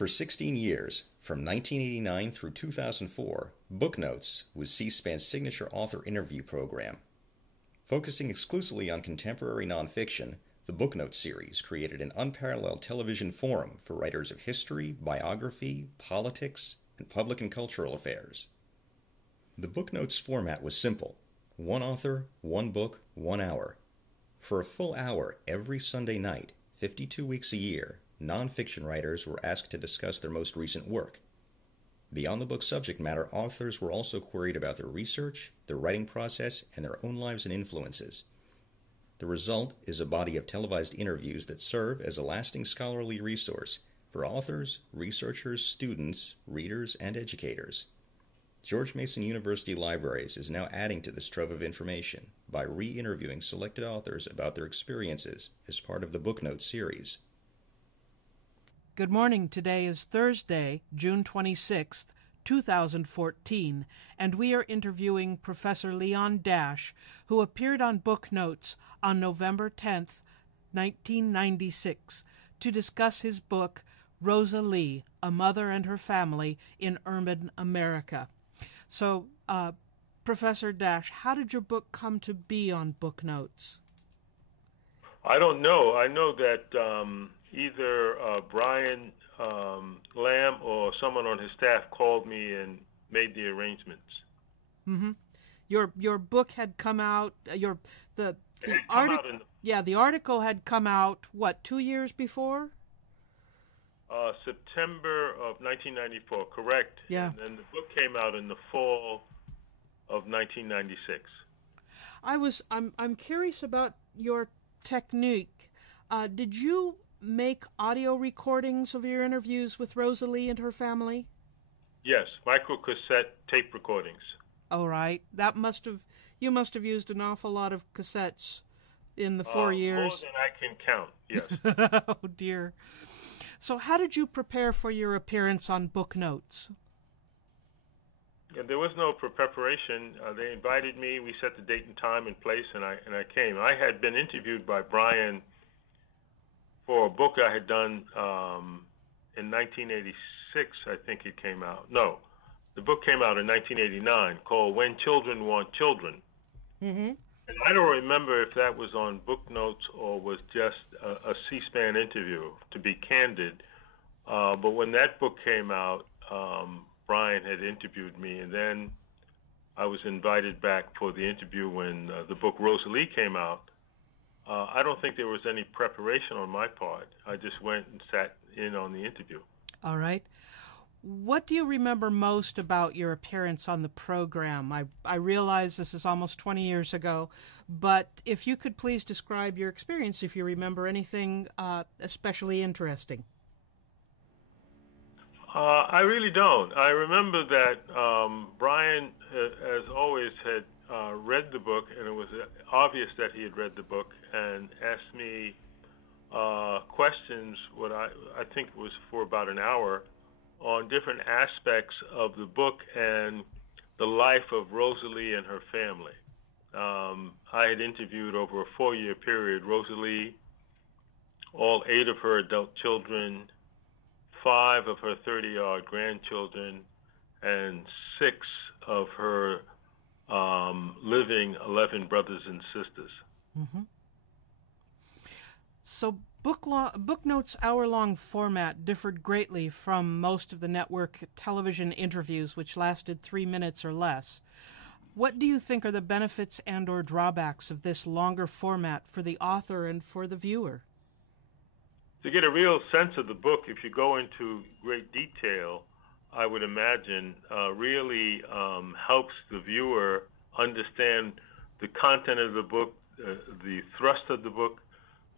For 16 years, from 1989 through 2004, Booknotes was C-SPAN's signature author interview program. Focusing exclusively on contemporary nonfiction, the Booknotes series created an unparalleled television forum for writers of history, biography, politics, and public and cultural affairs. The Booknotes format was simple: one author, one book, 1 hour. For a full hour every Sunday night, 52 weeks a year, nonfiction writers were asked to discuss their most recent work. Beyond the book's subject matter, authors were also queried about their research, their writing process, and their own lives and influences. The result is a body of televised interviews that serve as a lasting scholarly resource for authors, researchers, students, readers, and educators. George Mason University Libraries is now adding to this trove of information by re-interviewing selected authors about their experiences as part of the Booknotes series. Good morning. Today is Thursday, June 26th, 2014, and we are interviewing Professor Leon Dash, who appeared on Booknotes on November 10th, 1996, to discuss his book, Rosa Lee, A Mother and Her Family in Urban America. So, Professor Dash, how did your book come to be on Booknotes? I don't know. I know that either Brian Lamb or someone on his staff called me and made the arrangements. Mm-hmm. Your book had come out. The article had come out. What, 2 years before? September of 1994. Correct. Yeah. And then the book came out in the fall of 1996. I'm curious about your technique. Did you make audio recordings of your interviews with Rosa Lee and her family? Yes, microcassette tape recordings. All right. You must have used an awful lot of cassettes in the 4 years. More than I can count, yes. Oh, dear. So how did you prepare for your appearance on Booknotes? Yeah, there was no preparation. They invited me. We set the date and time and place, and I came. I had been interviewed by Brian for a book I had done in 1986, I think it came out. No, the book came out in 1989 called When Children Want Children. Mm-hmm. And I don't remember if that was on Booknotes or was just a C-SPAN interview, to be candid. But when that book came out, Brian had interviewed me, and then I was invited back for the interview when the book Rosa Lee came out. I don't think there was any preparation on my part. I just went and sat in on the interview. All right. What do you remember most about your appearance on the program? I realize this is almost 20 years ago, but if you could please describe your experience, if you remember anything especially interesting. I really don't. I remember that Brian, as always, had read the book, and it was obvious that he had read the book, and asked me questions, what I think was for about an hour, on different aspects of the book and the life of Rosa Lee and her family. I had interviewed over a 4-year period Rosa Lee, all 8 of her adult children, 5 of her 30-odd grandchildren, and 6 of her living 11 brothers and sisters. Mm-hmm. So Booknotes' hour-long format differed greatly from most of the network television interviews, which lasted 3 minutes or less. What do you think are the benefits and or drawbacks of this longer format for the author and for the viewer? To get a real sense of the book, if you go into great detail, I would imagine really helps the viewer understand the content of the book, the thrust of the book.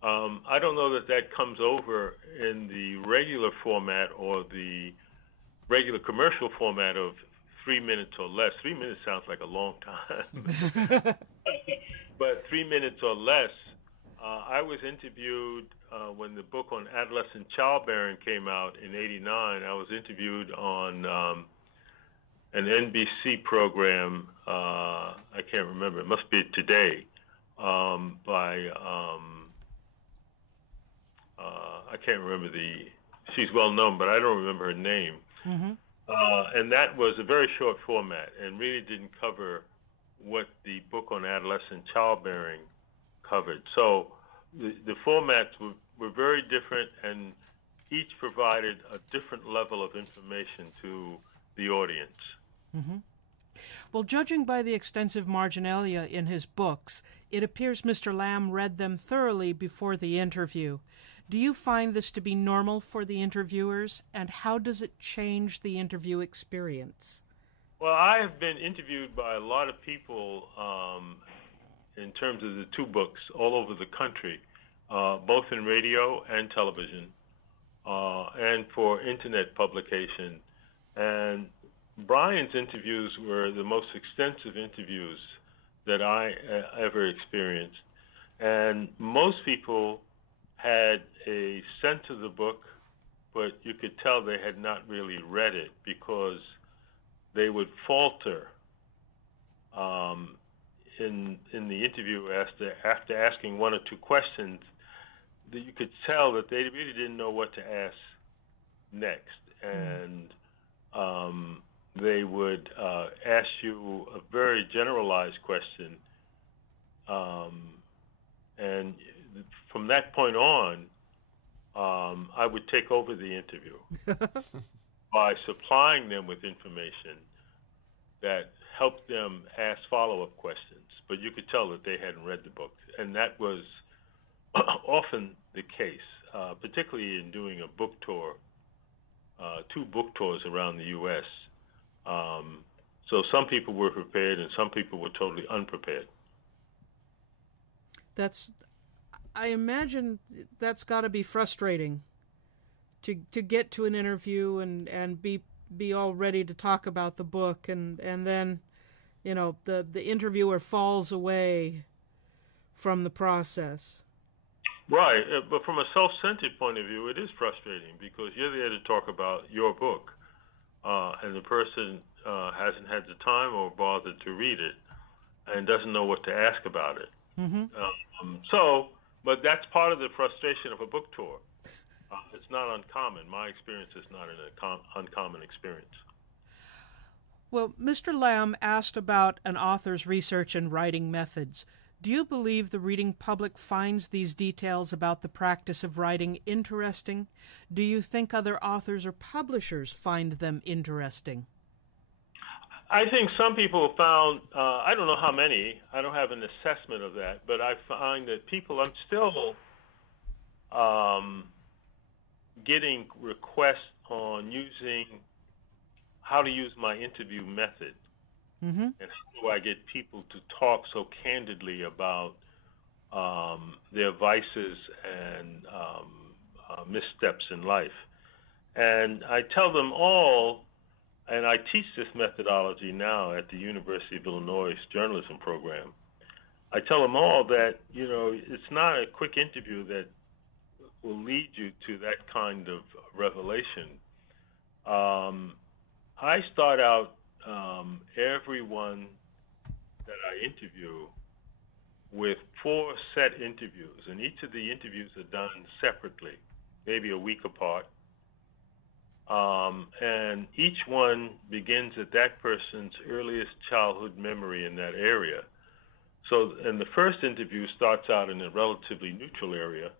I don't know that comes over in the regular format or the regular commercial format of 3 minutes or less. 3 minutes sounds like a long time. But 3 minutes or less, I was interviewed when the book on adolescent childbearing came out in '89. I was interviewed on an NBC program, I can't remember, it must be Today, by, I can't remember the she's well known, but I don't remember her name. Mm-hmm. And that was a very short format and really didn't cover what the book on adolescent childbearing covered. So the formats were very different, and each provided a different level of information to the audience. Mm-hmm. Well, judging by the extensive marginalia in his books, it appears Mr. Lamb read them thoroughly before the interview. Do you find this to be normal for the interviewers, and how does it change the interview experience? Well, I have been interviewed by a lot of people in terms of the two books all over the country, both in radio and television, and for internet publication. And Brian's interviews were the most extensive interviews that I ever experienced. And most people had a sense of the book, but you could tell they had not really read it because they would falter in the interview after asking one or two questions. That you could tell that they really didn't know what to ask next, and they would ask you a very generalized question, and from that point on, I would take over the interview by supplying them with information that helped them ask follow-up questions. But you could tell that they hadn't read the book, and that was often the case, particularly in doing a book tour, 2 book tours around the U.S. So some people were prepared, and some people were totally unprepared. I imagine that's got to be frustrating to get to an interview and be all ready to talk about the book, and then, you know, the interviewer falls away from the process. Right, but from a self-centered point of view, it is frustrating because you're there to talk about your book, and the person hasn't had the time or bothered to read it and doesn't know what to ask about it. Mm-hmm. But that's part of the frustration of a book tour. It's not uncommon. My experience is not an uncommon experience. Well, Mr. Lamb asked about an author's research and writing methods. Do you believe the reading public finds these details about the practice of writing interesting? Do you think other authors or publishers find them interesting? I think some people found, I don't know how many, I don't have an assessment of that, but I find that I'm still getting requests on how to use my interview method. Mm-hmm. And how do I get people to talk so candidly about their vices and missteps in life? And I tell them all, and I teach this methodology now at the University of Illinois journalism program. I tell them all that, you know, it's not a quick interview that will lead you to that kind of revelation. I start out everyone that I interview with 4 set interviews, and each of the interviews are done separately, maybe a week apart. And each one begins at that person's earliest childhood memory in that area. So, and the first interview starts out in a relatively neutral area,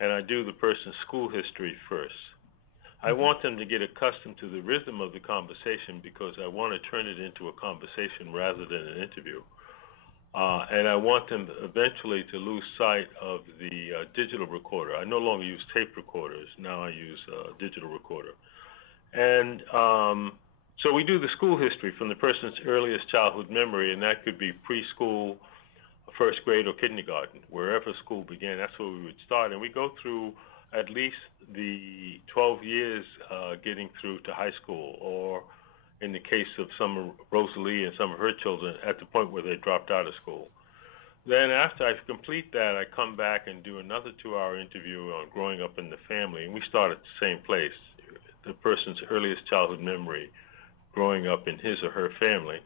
and I do the person's school history first. I want them to get accustomed to the rhythm of the conversation because I want to turn it into a conversation rather than an interview. And I want them eventually to lose sight of the digital recorder. I no longer use tape recorders. Now I use a digital recorder. And so we do the school history from the person's earliest childhood memory, and that could be preschool, first grade, or kindergarten. Wherever school began, that's where we would start. And we go through at least the 12 years getting through to high school, or in the case of some of Rosa Lee and some of her children, at the point where they dropped out of school. Then after I complete that, I come back and do another 2-hour interview on growing up in the family, and we start at the same place, the person's earliest childhood memory, growing up in his or her family.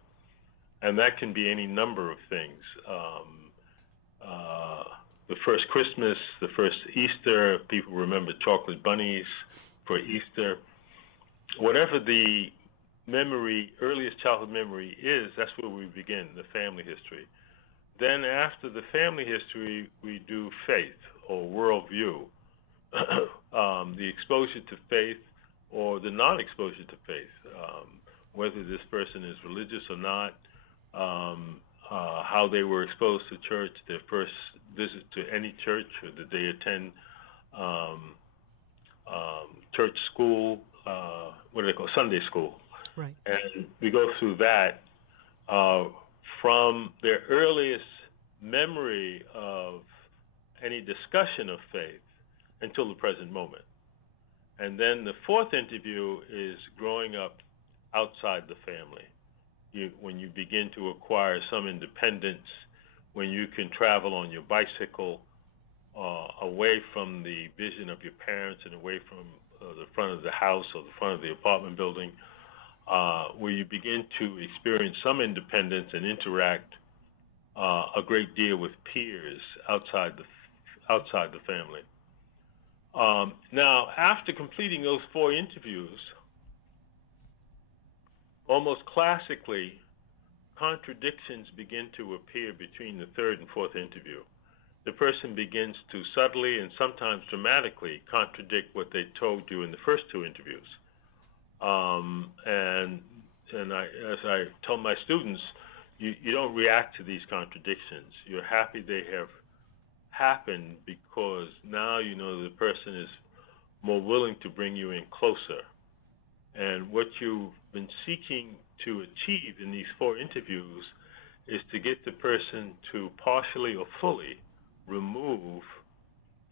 And that can be any number of things. The first Christmas, the first Easter, people remember chocolate bunnies, for Easter. Whatever the memory, earliest childhood memory is, that's where we begin, the family history. Then after the family history, we do faith or worldview, the exposure to faith or the non-exposure to faith, whether this person is religious or not, how they were exposed to church, their first visit to any church, or did they attend church school, what do they call Sunday school? Right. And we go through that from their earliest memory of any discussion of faith until the present moment. And then the fourth interview is growing up outside the family. When you begin to acquire some independence, when you can travel on your bicycle away from the vision of your parents and away from the front of the house or the front of the apartment building, where you begin to experience some independence and interact a great deal with peers outside the family. Now, after completing those four interviews, almost classically, contradictions begin to appear between the third and fourth interview. The person begins to subtly and sometimes dramatically contradict what they told you in the first two interviews. And as I tell my students, you don't react to these contradictions. You're happy they have happened because now you know the person is more willing to bring you in closer. And what you've been seeking to achieve in these four interviews is to get the person to partially or fully remove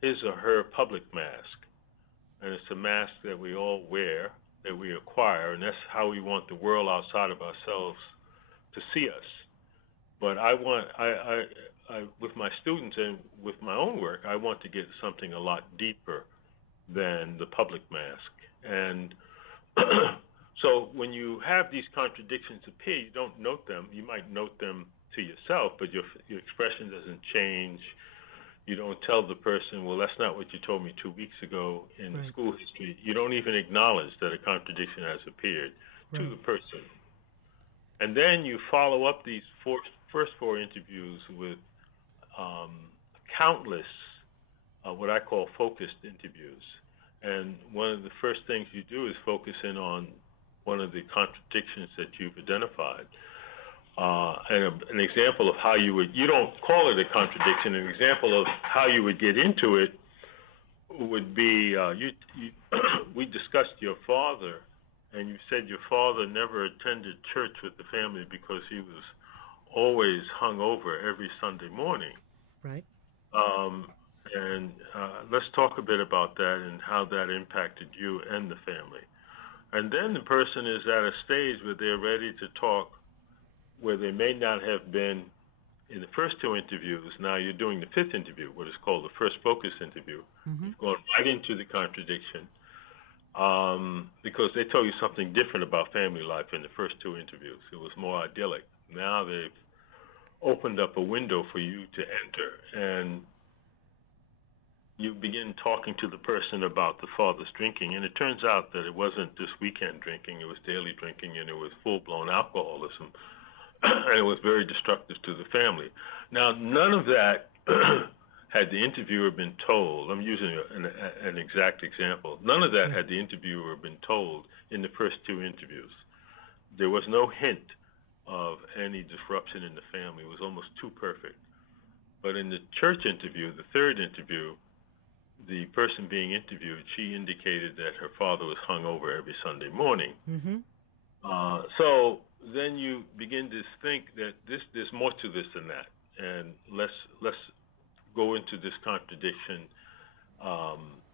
his or her public mask. And it's a mask that we all wear, that we acquire, and that's how we want the world outside of ourselves to see us. But I with my students and with my own work, I want to get something a lot deeper than the public mask. And so when you have these contradictions appear, you don't note them. You might note them to yourself, but your expression doesn't change. You don't tell the person, well, that's not what you told me 2 weeks ago in the school history. You don't even acknowledge that a contradiction has appeared to the person. And then you follow up these first four interviews with countless what I call focused interviews. And one of the first things you do is focus in on one of the contradictions that you've identified. And an example of how you don't call it a contradiction, an example of how you would get into it would be, we discussed your father, and you said your father never attended church with the family because he was always hung over every Sunday morning. Right. And let's talk a bit about that and how that impacted you and the family. And then the person is at a stage where they're ready to talk, where they may not have been in the first two interviews. Now you're doing the fifth interview, what is called the first focus interview. Mm-hmm. Going right into the contradiction because they told you something different about family life in the first two interviews. It was more idyllic. Now they've opened up a window for you to enter, and you begin talking to the person about the father's drinking, and it turns out that it wasn't this weekend drinking, it was daily drinking, and it was full-blown alcoholism, and it was very destructive to the family. Now, none of that, had the interviewer been told, I'm using an exact example, none of that had the interviewer been told in the first two interviews. There was no hint of any disruption in the family. It was almost too perfect. But in the church interview, the third interview, the person being interviewed, she indicated that her father was hung over every Sunday morning. Mm-hmm. So then you begin to think that there's more to this than that, and let's go into this contradiction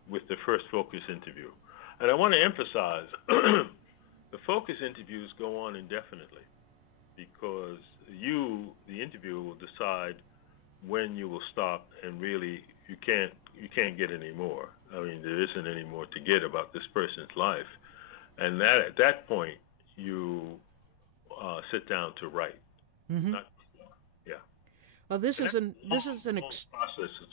with the first focus interview. And I want to emphasize the focus interviews go on indefinitely because you, the interviewer, will decide when you will stop, and really you can't get any more. I mean, there isn't any more to get about this person's life. And that at that point, you sit down to write. Mm-hmm. Well, this is an process. It's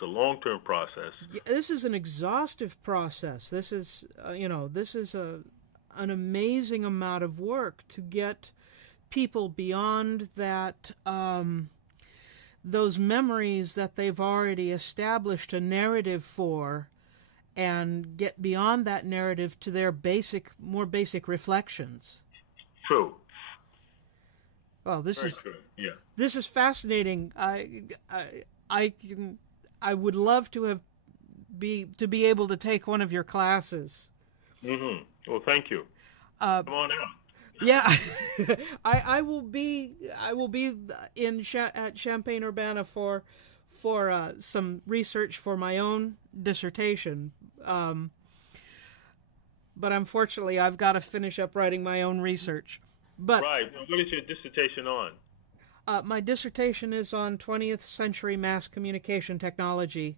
a long-term process. This is an exhaustive process. This is an amazing amount of work to get people beyond that those memories that they've already established a narrative for, and get beyond that narrative to their more basic reflections. True. Well, this Very is true. Yeah. This is fascinating. I would love to be able to take one of your classes. Mm-hmm. Well, thank you. Come on out. Yeah, I will be at Champaign-Urbana for some research for my own dissertation. But unfortunately, I've got to finish up writing my own research. But right. What is your dissertation on? My dissertation is on 20th century mass communication technology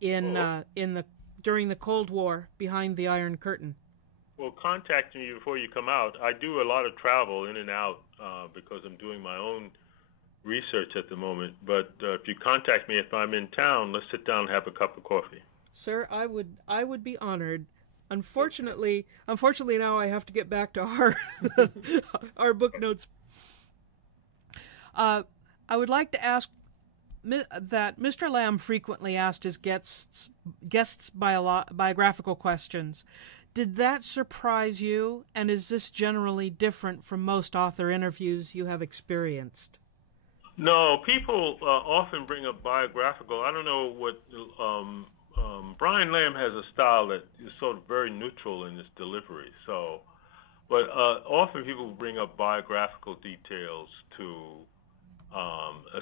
during the Cold War, behind the Iron Curtain. Well, contact me before you come out. I do a lot of travel in and out because I'm doing my own research at the moment. But if you contact me if I'm in town, let's sit down and have a cup of coffee. Sir, I would be honored. Unfortunately, now I have to get back to our book notes. I would like to ask that Mr. Lamb frequently asked his guests biographical questions. Did that surprise you, and is this generally different from most author interviews you have experienced? No, people often bring up biographical. I don't know what Brian Lamb has a style that is sort of very neutral in its delivery. So, but often people bring up biographical details to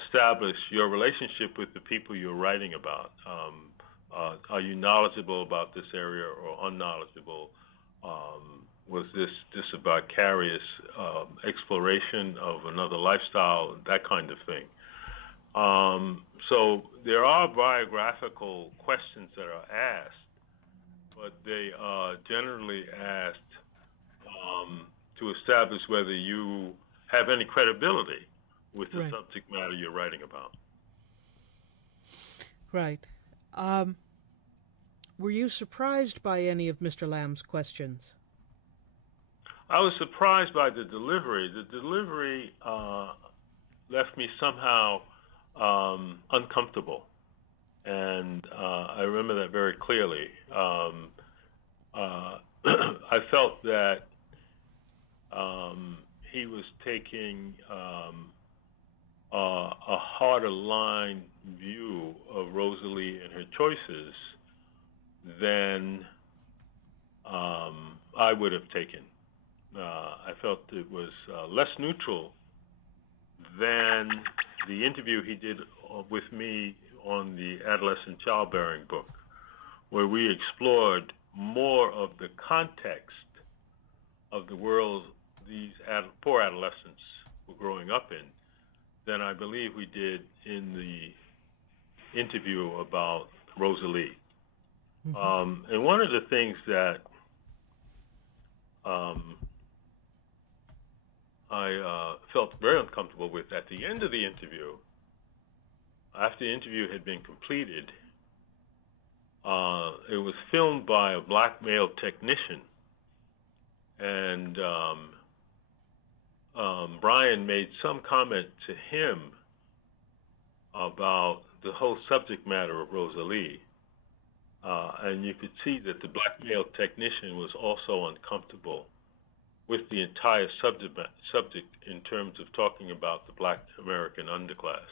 establish your relationship with the people you're writing about. Are you knowledgeable about this area or unknowledgeable? Was this just a vicarious exploration of another lifestyle, that kind of thing? So there are biographical questions that are asked, but they are generally asked to establish whether you have any credibility with the subject matter you're writing about. Right. Were you surprised by any of Mr. Lamb's questions? I was surprised by the delivery. The delivery left me somehow uncomfortable, and I remember that very clearly. I felt that he was taking a harder line view of Rosa Lee and her choices than I would have taken. I felt it was less neutral than the interview he did with me on the adolescent childbearing book, where we explored more of the context of the world these poor adolescents were growing up in than I believe we did in the interview about Rosa Lee. Mm-hmm. And one of the things that I felt very uncomfortable with at the end of the interview, after the interview had been completed, it was filmed by a black male technician, and Brian made some comment to him about the whole subject matter of Rosa Lee. And you could see that the black male technician was also uncomfortable with the entire subject in terms of talking about the black American underclass.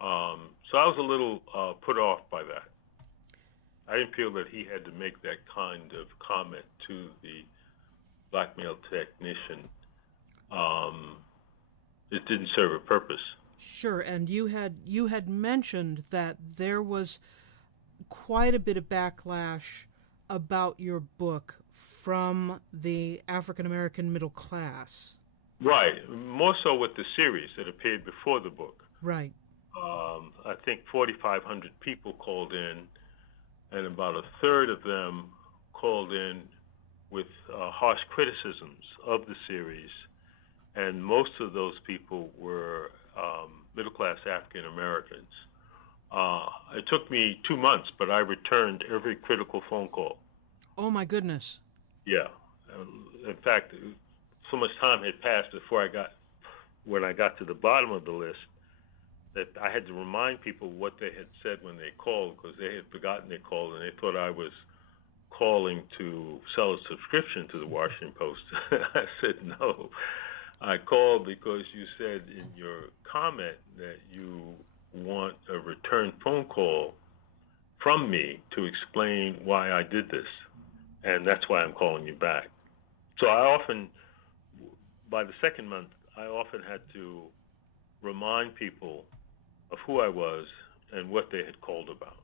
So I was a little put off by that. I didn't feel that he had to make that kind of comment to the black male technician. It didn't serve a purpose. Sure, and you had mentioned that there was quite a bit of backlash about your book from the African American middle class. Right, more so with the series that appeared before the book. Right. I think 4,500 people called in, and about a third of them called in with harsh criticisms of the series, and most of those people were middle-class African Americans. It took me 2 months, but I returned every critical phone call. Oh, my goodness. Yeah. In fact, so much time had passed before when I got to the bottom of the list, that I had to remind people what they had said when they called, because they had forgotten they called and they thought I was calling to sell a subscription to the Washington Post. I said, no. I called because you said in your comment that you want a return phone call from me to explain why I did this, and that's why I'm calling you back. So by the second month, I often had to remind people of who I was and what they had called about.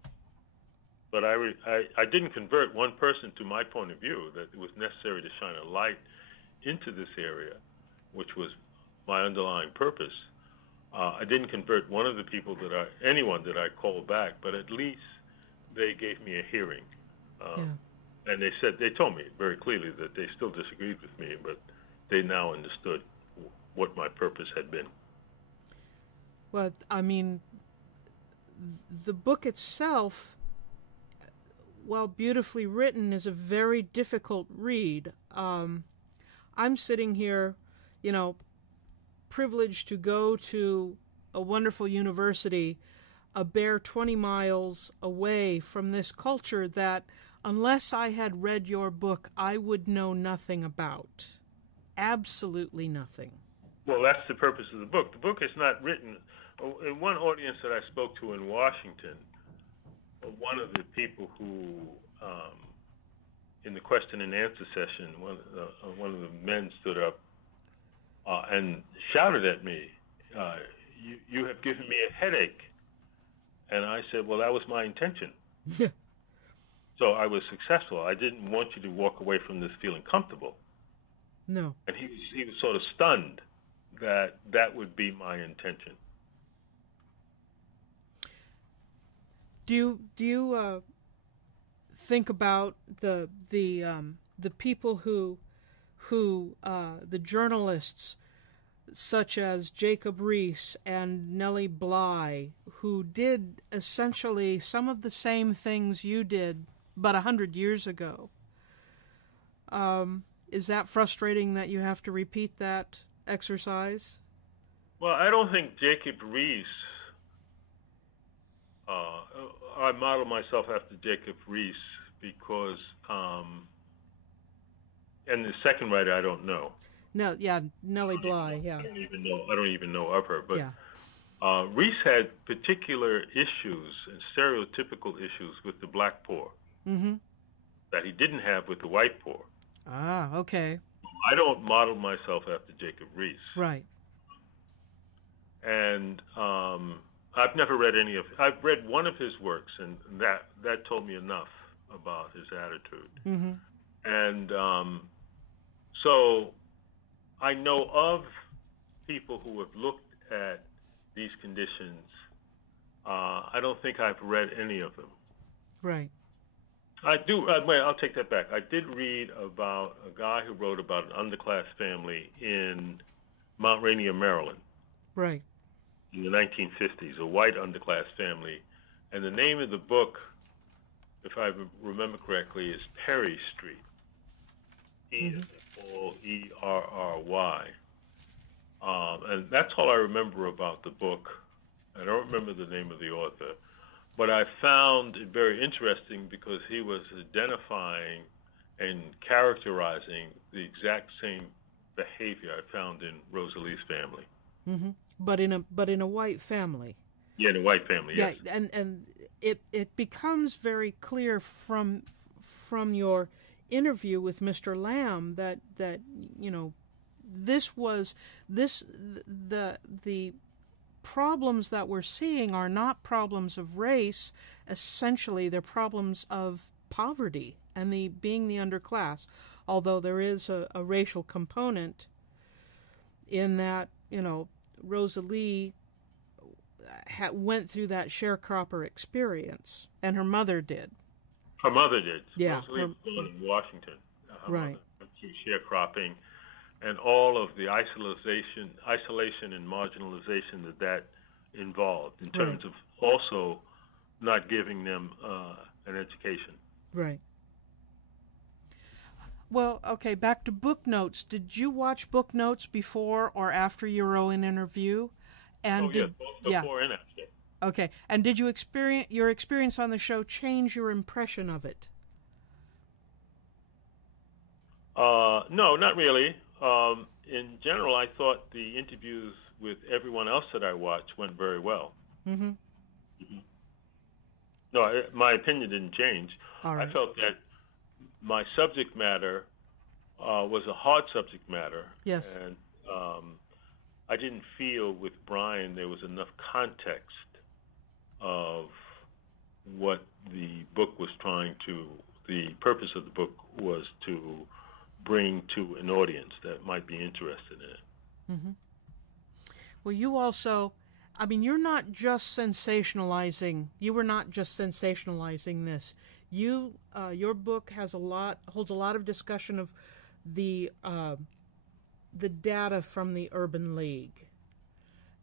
But I didn't convert one person to my point of view, that it was necessary to shine a light into this area, which was my underlying purpose. I didn't convert anyone that I called back, but at least they gave me a hearing. And they told me very clearly that they still disagreed with me, but they now understood what my purpose had been. Well, I mean, the book itself, while beautifully written, is a very difficult read. I'm sitting here, privileged to go to a wonderful university a bare 20 miles away from this culture that, unless I had read your book, I would know nothing about. Absolutely nothing. Well, that's the purpose of the book. The book is not written. In one audience that I spoke to in Washington, one of the people who, in the question and answer session, one of the men stood up and shouted at me, you have given me a headache. And I said, well, that was my intention. So I was successful. I didn't want you to walk away from this feeling comfortable. No. And he was sort of stunned that would be my intention. Do you think about the people who the journalists such as Jacob Riis and Nellie Bly, who did essentially some of the same things you did, but 100 years ago? Is that frustrating that you have to repeat that exercise? Well, I don't think Jacob Riis. I model myself after Jacob Riis because, and the second writer I don't know. No, yeah, Nellie Bly, yeah. I don't even know of her, but yeah. Riis had particular issues and stereotypical issues with the black poor that he didn't have with the white poor. Ah, okay. I don't model myself after Jacob Riis. Right. And I've never read I've read one of his works, and that told me enough about his attitude. And so I know of people who have looked at these conditions. I don't think I've read any of them. Right. I do. Wait, I'll take that back. I did read about a guy who wrote about an underclass family in Mount Rainier, Maryland. Right. In the 1950s, a white underclass family. And the name of the book, if I remember correctly, is Perry Street. E-R-R-Y. And that's all I remember about the book. I don't remember the name of the author. But I found it very interesting because he was identifying and characterizing the exact same behavior I found in Rosa Lee's family. But in a white family. Yeah, in a white family. Yes. Yeah, and it becomes very clear from your interview with Mr. Lamb that the problems that we're seeing are not problems of race. Essentially, they're problems of poverty and being the underclass. Although there is a racial component in that, Rosa Lee went through that sharecropper experience, and her mother did. Her mother did. Yeah. Rosa Lee was born in Washington. Her right. mother went through sharecropping, and all of the isolation and marginalization that involved in terms of also not giving them an education. Right. Well, okay, back to Booknotes. Did you watch Booknotes before or after your own interview? And yes, both before and after. Okay, and did your experience on the show change your impression of it? No, not really. In general, I thought the interviews with everyone else that I watched went very well. Mm-hmm. Mm-hmm. No, my opinion didn't change. All right. I felt that my subject matter was a hard subject matter. Yes. And I didn't feel with Brian there was enough context of what the book was the purpose of the book was to bring to an audience that might be interested in it. Mm-hmm. Well, you also, I mean, you're not just sensationalizing. You were not just sensationalizing this. Your book holds a lot of discussion of the data from the Urban League,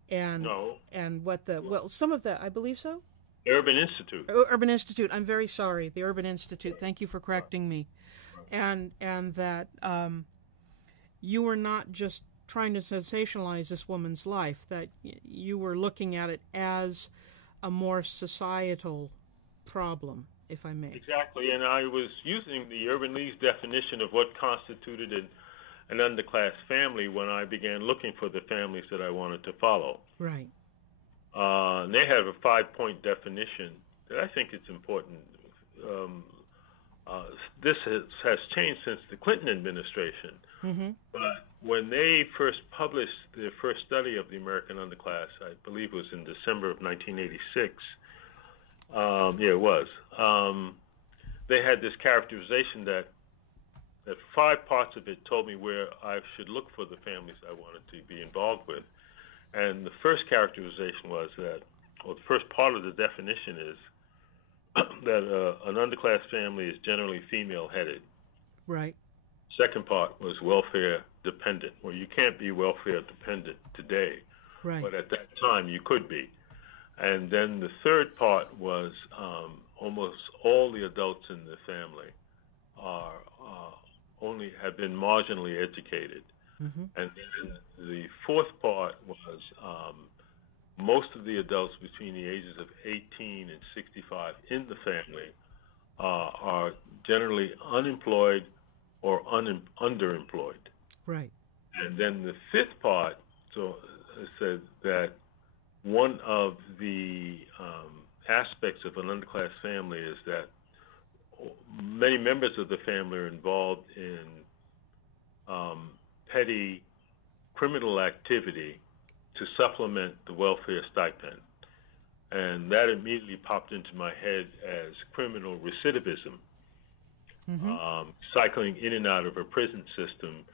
and some of that, I believe so. Urban Institute. Urban Institute. I'm very sorry. The Urban Institute. Thank you for correcting me. And that you were not just trying to sensationalize this woman's life, that you were looking at it as a more societal problem, if I may. Exactly, and I was using the Urban League's definition of what constituted an underclass family when I began looking for the families that I wanted to follow. Right. And they have a 5-point definition that I think it's important. This has changed since the Clinton administration. Mm-hmm. But when they first published their first study of the American underclass, I believe it was in December of 1986. It was. They had this characterization that 5 parts of it told me where I should look for the families I wanted to be involved with. And the first characterization was the first part of the definition is that an underclass family is generally female-headed. Right. Second part was welfare dependent. Well, you can't be welfare dependent today, right. But at that time you could be. And then the third part was almost all the adults in the family only have been marginally educated. Mm-hmm. And then the fourth part was most of the adults between the ages of 18 and 65 in the family are generally unemployed or underemployed. Right. And then the fifth part said that one of the aspects of an underclass family is that many members of the family are involved in petty criminal activity to supplement the welfare stipend. And that immediately popped into my head as criminal recidivism, mm-hmm. Cycling in and out of a prison system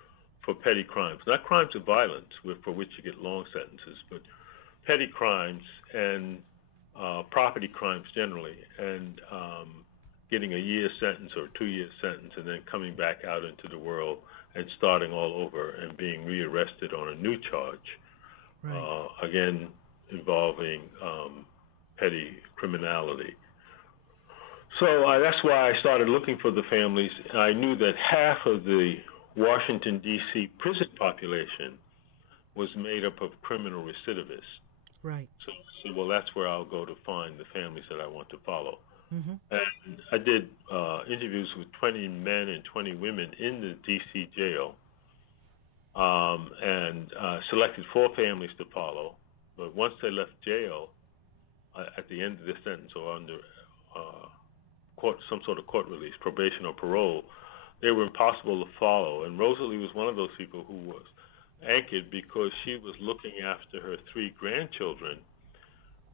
for petty crimes. Not crimes of violence for which you get long sentences, but petty crimes and property crimes generally, and getting a year sentence or 2-year sentence and then coming back out into the world and starting all over and being rearrested on a new charge. Right. Again, involving petty criminality. So that's why I started looking for the families. I knew that half of the Washington, D.C. prison population was made up of criminal recidivists. Right. So well, that's where I'll go to find the families that I want to follow. Mm-hmm. And I did interviews with 20 men and 20 women in the D.C. jail, and selected 4 families to follow. But once they left jail, at the end of the sentence or under some sort of court release, probation or parole, they were impossible to follow. And Rosa Lee was one of those people who was anchored because she was looking after her 3 grandchildren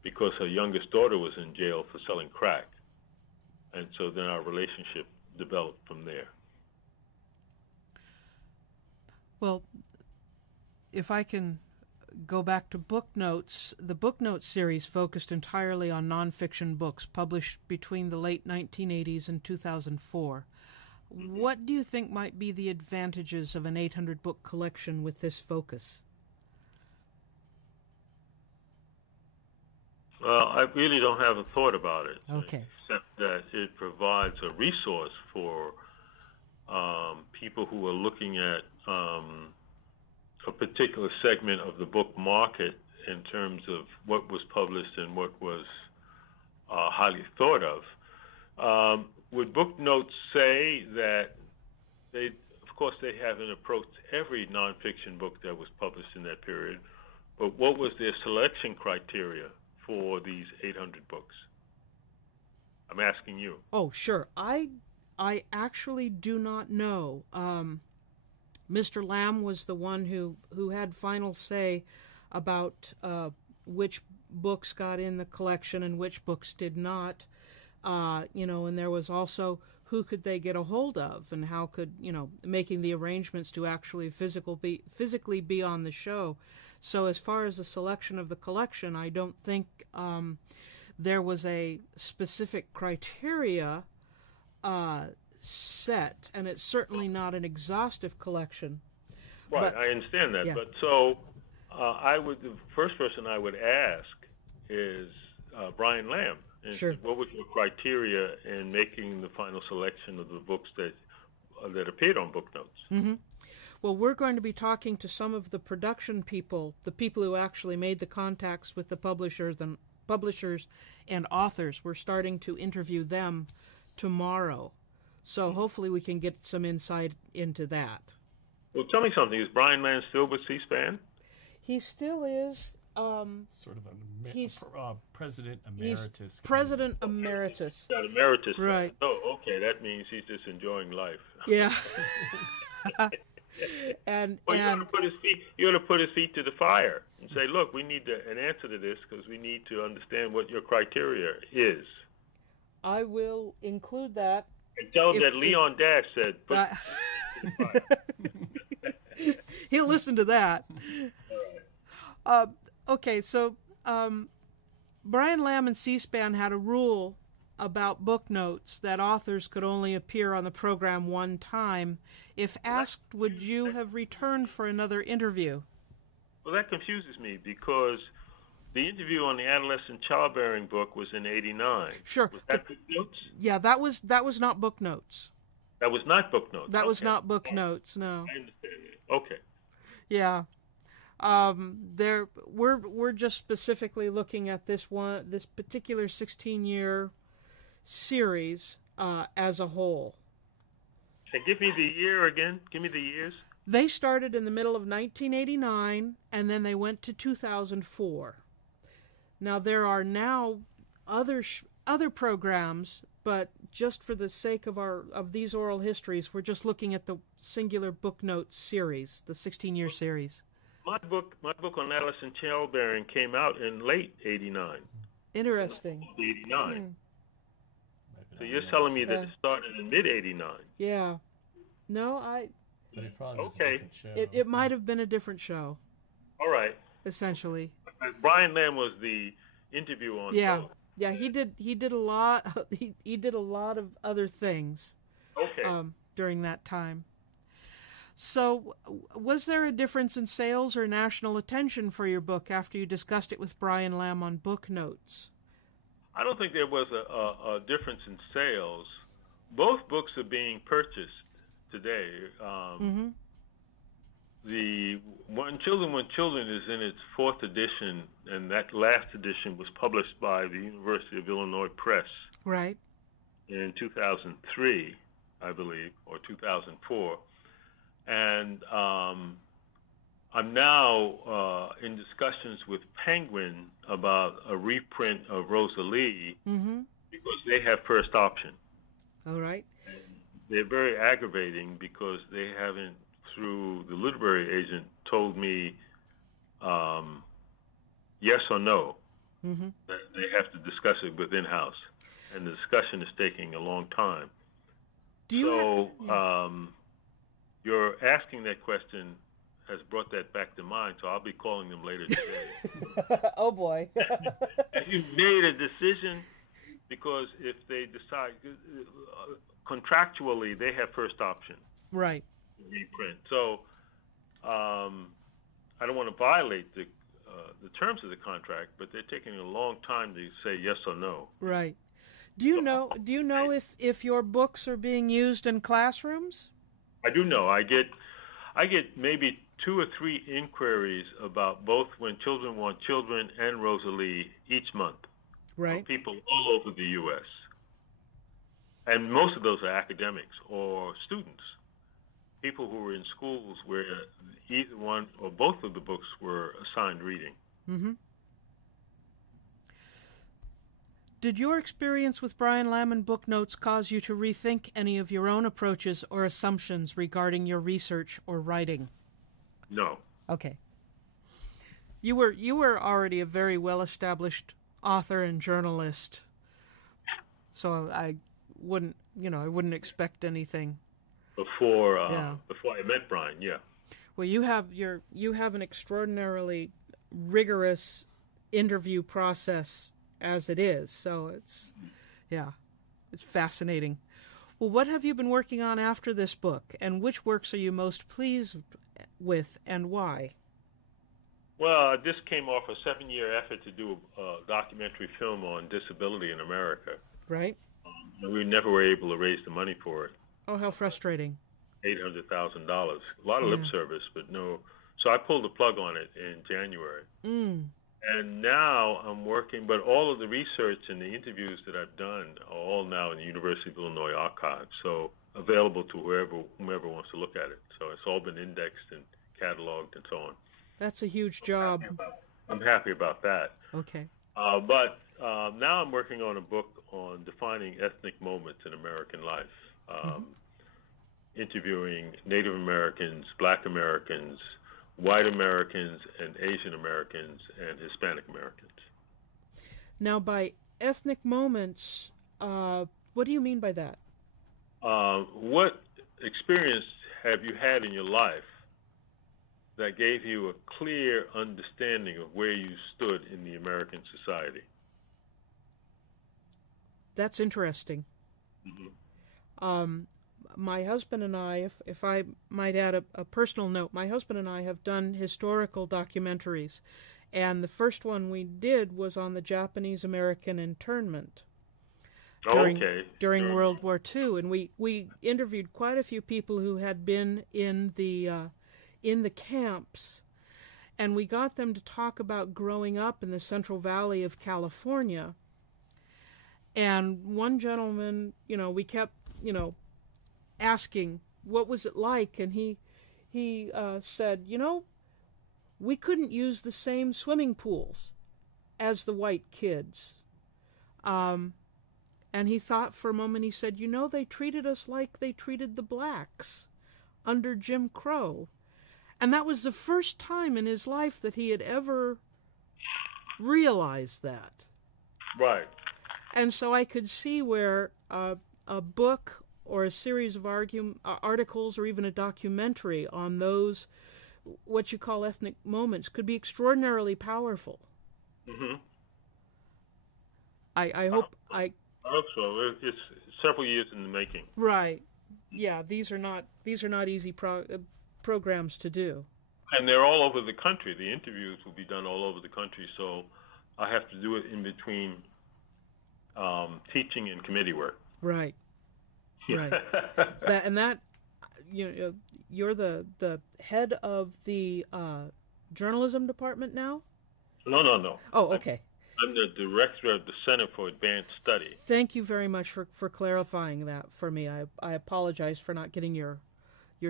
because her youngest daughter was in jail for selling crack. And so then our relationship developed from there. Well, if I can go back to Booknotes, the Booknotes series focused entirely on nonfiction books published between the late 1980s and 2004. What do you think might be the advantages of an 800-book collection with this focus? Well, I really don't have a thought about it. Okay. Except that it provides a resource for people who are looking at a particular segment of the book market in terms of what was published and what was highly thought of. Would Booknotes say that of course, they haven't approached every nonfiction book that was published in that period, but what was their selection criteria for these 800 books? I'm asking you. Oh, sure. I actually do not know. Mr. Lamb was the one who had final say about which books got in the collection and which books did not. And there was also who could they get a hold of, and how could, making the arrangements to actually physically be on the show. So as far as the selection of the collection, I don't think there was a specific criteria set, and it's certainly not an exhaustive collection. Right, but, I understand that. Yeah. But so the first person I would ask is Brian Lamb. And Sure. What was your criteria in making the final selection of the books that appeared on Booknotes? Mm-hmm. Well, we're going to be talking to some of the production people, the people who actually made the contacts with the publishers and authors. We're starting to interview them tomorrow. So hopefully we can get some insight into that. Well, tell me something. Is Brian Lamb still with C-SPAN? He still is. Sort of He's president emeritus. He's president emeritus. Got emeritus. Right. Oh, okay. That means he's just enjoying life. Yeah. and you ought to put his feet to the fire and say, look, we need an answer to this because we need to understand what your criteria is. I will include that. And tell him that Leon Dash said, put he'll listen to that. Okay, so Brian Lamb and C-SPAN had a rule about Booknotes that authors could only appear on the program one time. If asked, would you have returned for another interview? Well, that confuses me because the interview on the adolescent childbearing book was in '89. Sure. Was that Booknotes? Yeah, that was not Booknotes. That was not Booknotes. That was not Booknotes. No. I understand that. Okay. Yeah. We're just specifically looking at this particular 16-year series as a whole. And give me the year again. Give me the years. They started in the middle of 1989, and then they went to 2004. Now there are now other programs, but just for the sake of these oral histories, we're just looking at the singular Booknotes series, the 16-year series. My book on adolescent childbearing came out in late '89. Interesting. '89. So you're telling me that it started in mid '89? Yeah. No, But it probably was Okay. a different show. It might have been a different show. All right. Essentially. Brian Lamb was the interview on. Yeah. both. Yeah. He did a lot. He did a lot of other things. Okay. During that time. So, was there a difference in sales or national attention for your book after you discussed it with Brian Lamb on Booknotes? I don't think there was a difference in sales. Both books are being purchased today. The Children is in its 4th edition, and that last edition was published by the University of Illinois Press. Right. In 2003, I believe, or 2004. And I'm now in discussions with Penguin about a reprint of Rosa Lee because they have first option. All right. And they're very aggravating because they haven't, through the literary agent, told me yes or no. That they have to discuss it within house. And the discussion is taking a long time. Your asking that question has brought that back to mind, so I'll be calling them later today. Oh, boy. Have you made a decision? Because if they decide, contractually, they have first option. Right. Reprint. So I don't want to violate the terms of the contract, but they're taking a long time to say yes or no. Right. Do you know if your books are being used in classrooms? I do know. I get maybe 2 or 3 inquiries about both When Children Want Children and Rosa Lee each month. Right. From people all over the U.S. And most of those are academics or students, people who were in schools where either one or both of the books were assigned reading. Mm-hmm. Did your experience with Brian Lamb and Booknotes cause you to rethink any of your own approaches or assumptions regarding your research or writing? No. Okay. You were already a very well-established author and journalist, so I wouldn't expect anything. Before I met Brian, yeah. Well, you have an extraordinarily rigorous interview process as it is, so it's fascinating. Well, what have you been working on after this book, and which works are you most pleased with, and why? Well, this came off a 7-year effort to do a documentary film on disability in America. Right. And we never were able to raise the money for it. Oh, how frustrating. $800,000. A lot of lip service, but no. So I pulled the plug on it in January. And now I'm working, but all of the research and the interviews that I've done are all now in the University of Illinois archives, so available to whomever wants to look at it. So it's all been indexed and cataloged and so on. That's a huge job. I'm happy about that. Okay. But now I'm working on a book on defining ethnic moments in American life, interviewing Native Americans, Black Americans, White Americans, and Asian Americans, and Hispanic Americans. Now, by ethnic moments, what do you mean by that? What experience have you had in your life that gave you a clear understanding of where you stood in the American society? That's interesting. My husband and I, if I might add a personal note, my husband and I have done historical documentaries, and the first one we did was on the Japanese-American internment during World War II, and we interviewed quite a few people who had been in the camps, and we got them to talk about growing up in the Central Valley of California. And one gentleman, we kept, asking, what was it like? And he said, we couldn't use the same swimming pools as the white kids. And he thought for a moment, he said, they treated us like they treated the blacks under Jim Crow. And that was the first time in his life that he had ever realized that. Right. And so I could see where a book or a series of articles or even a documentary on those, what you call ethnic moments, could be extraordinarily powerful. I hope so. It's several years in the making. Right. Yeah, these are not easy programs to do. And they're all over the country. The interviews will be done all over the country, so I have to do it in between teaching and committee work. Right. Right. You're the head of the journalism department now? No. Oh, okay. I'm the director of the Center for Advanced Study. Thank you very much for clarifying that for me. I apologize for not getting your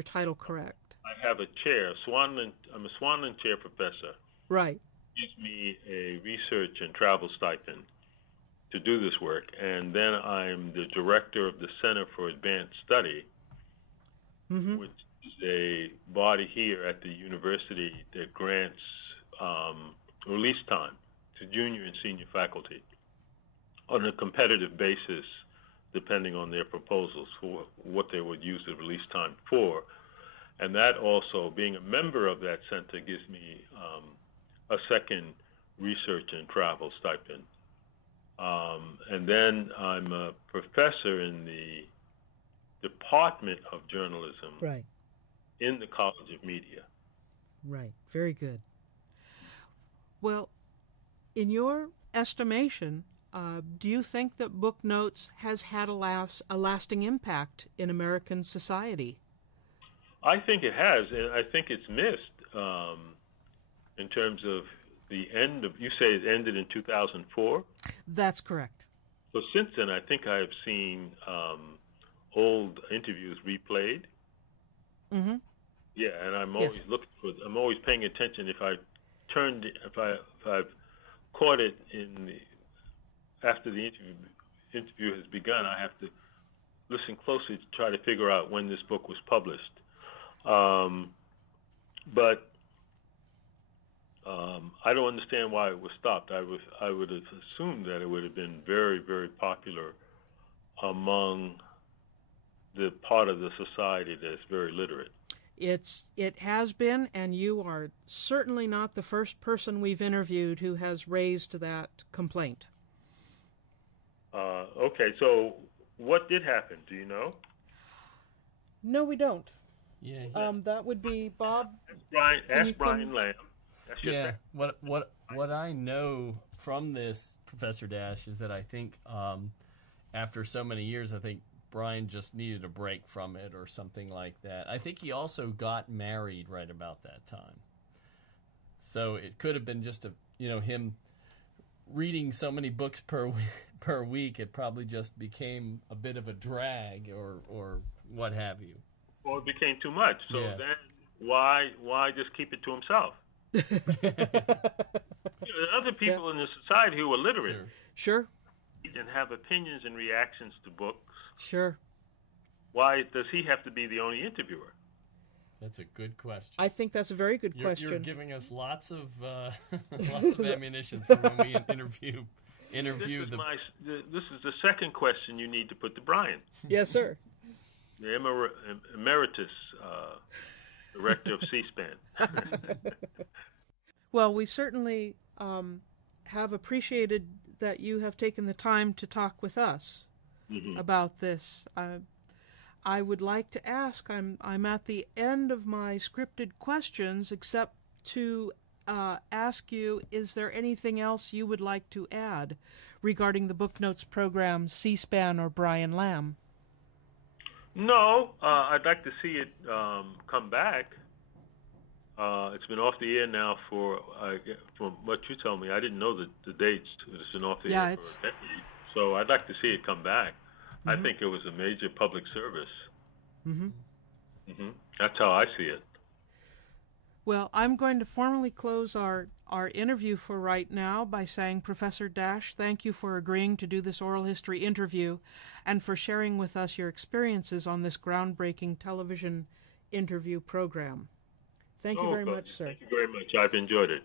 title correct. I have a chair. I'm a Swanland Chair professor. Right. Gives me a research and travel stipend to do this work, and then I'm the director of the Center for Advanced Study, which is a body here at the university that grants release time to junior and senior faculty on a competitive basis, depending on their proposals for what they would use the release time for. And that also, being a member of that center, gives me a second research and travel stipend. And then I'm a professor in the department of journalism Right. in the College of Media. Right. Very good. Well, in your estimation, do you think that Booknotes has had a lasting impact in American society? I think it has, and I think it's missed in terms of the end of, you say it ended in 2004? That's correct. So since then, I think I have seen old interviews replayed. Mm-hmm. Yeah, and I'm always looking for. I'm always paying attention. If I've caught it after the interview has begun, I have to listen closely to try to figure out when this book was published. But I don't understand why it was stopped. I would have assumed that it would have been very, very popular among the part of the society that is very literate. It has been, and you are certainly not the first person we've interviewed who has raised that complaint. Okay, so what did happen? Do you know? No, we don't. Yeah. That would be Bob. Ask Brian Lamb. That's your Yeah. thing. What I know from this, Professor Dash, is that I think after so many years, I think Brian just needed a break from it or something like that. I think he also got married right about that time. So it could have been just him reading so many books per week. It probably just became a bit of a drag or what have you. Well, it became too much. So Yeah. then why just keep it to himself? Other people in the society who were literate Sure. and have opinions and reactions to books. Sure. Why does he have to be the only interviewer? That's a good question. I think that's a very good question. You're giving us lots of ammunition for when we interview This is the second question you need to put to Brian, Yes, sir. the emeritus director of C-SPAN. Well, we certainly have appreciated that you have taken the time to talk with us about this. I would like to ask, I'm at the end of my scripted questions, except to ask you, is there anything else you would like to add regarding the Booknotes program, C-SPAN, or Brian Lamb? No, I'd like to see it come back. It's been off the air now from what you told me. I didn't know the dates. It's been off the air for a decade. So I'd like to see it come back. I think it was a major public service. That's how I see it. Well, I'm going to formally close our interview for right now by saying, Professor Dash, thank you for agreeing to do this oral history interview and for sharing with us your experiences on this groundbreaking television interview program. Thank you very much, sir. Thank you very much. I've enjoyed it.